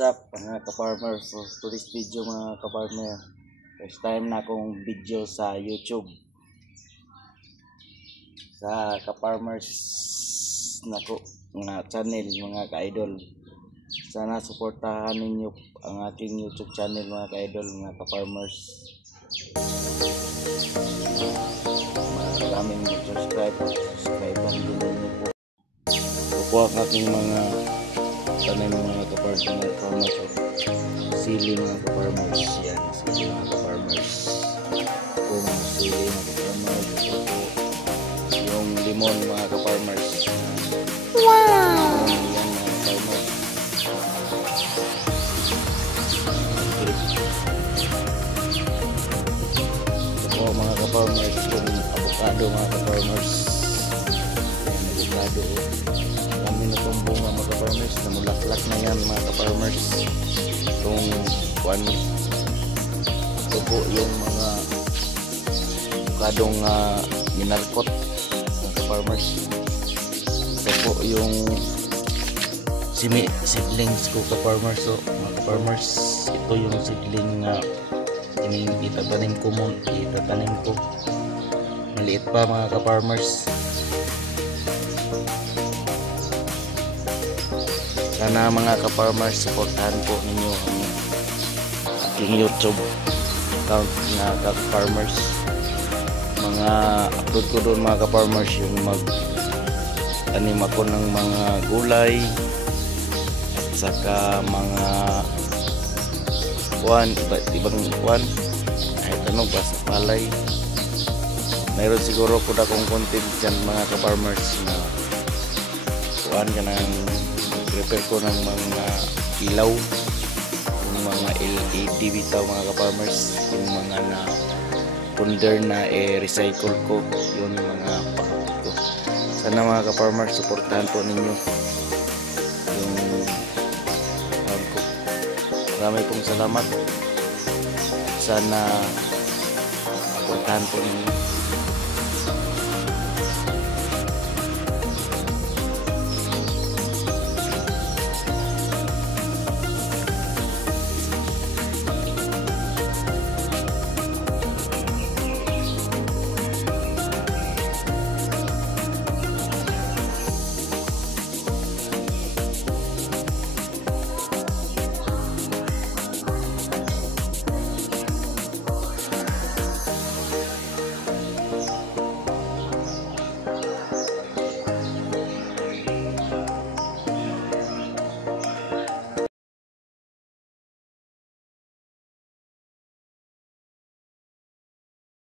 What's up mga ka-farmer? For today's video mga ka-farmer, first time na akong video sa YouTube sa ka-farmers nako mga channel mga ka-idol. Sana suportahan ninyo ang aking YouTube channel mga ka-idol, mga ka-farmers. Maraming subscribe lang din ninyo po. Ito po ang aking mga tanim mga ka-farmers. Sili mga ka-farmers. Yan, sili mga ka-farmers. Ito mga sili mga ka-farmers. Ito po yung limon mga ka-farmers. Wow! Yan mga ka-farmers. Ito po mga ka-farmers. Yung avocado mga ka-farmers. Yan, avocado. Kami na itong bunga mga ka-farmers. Namulaklak na yan mga ka-farmers. Itong kuwan. Ito po yung mga avocadong minarkot mga ka-farmers. Ito po yung seedlings ko ka-farmers. So mga ka-farmers, ito yung seedling na itatanim ko. Maliit pa mga ka-farmers. Sana mga ka-farmers, supportahan po ninyo ang aking YouTube account na ka-farmers. Mga upload ko doon mga ka-farmers, yung mag-tanim ako ng mga gulay at saka mga iba't ibang kahit anong basta palay. Mayroon siguro po na akong content dyan mga ka-farmers na ka ng prepare ko ng mga ilaw, yung mga LED bitaw mga ka-farmers, yung mga na ponder na recycle ko, yun mga pakot ko. Sana mga ka-farmers, supportahan po ninyo yung account ko. Marami pong salamat. Sana supportahan po ninyo.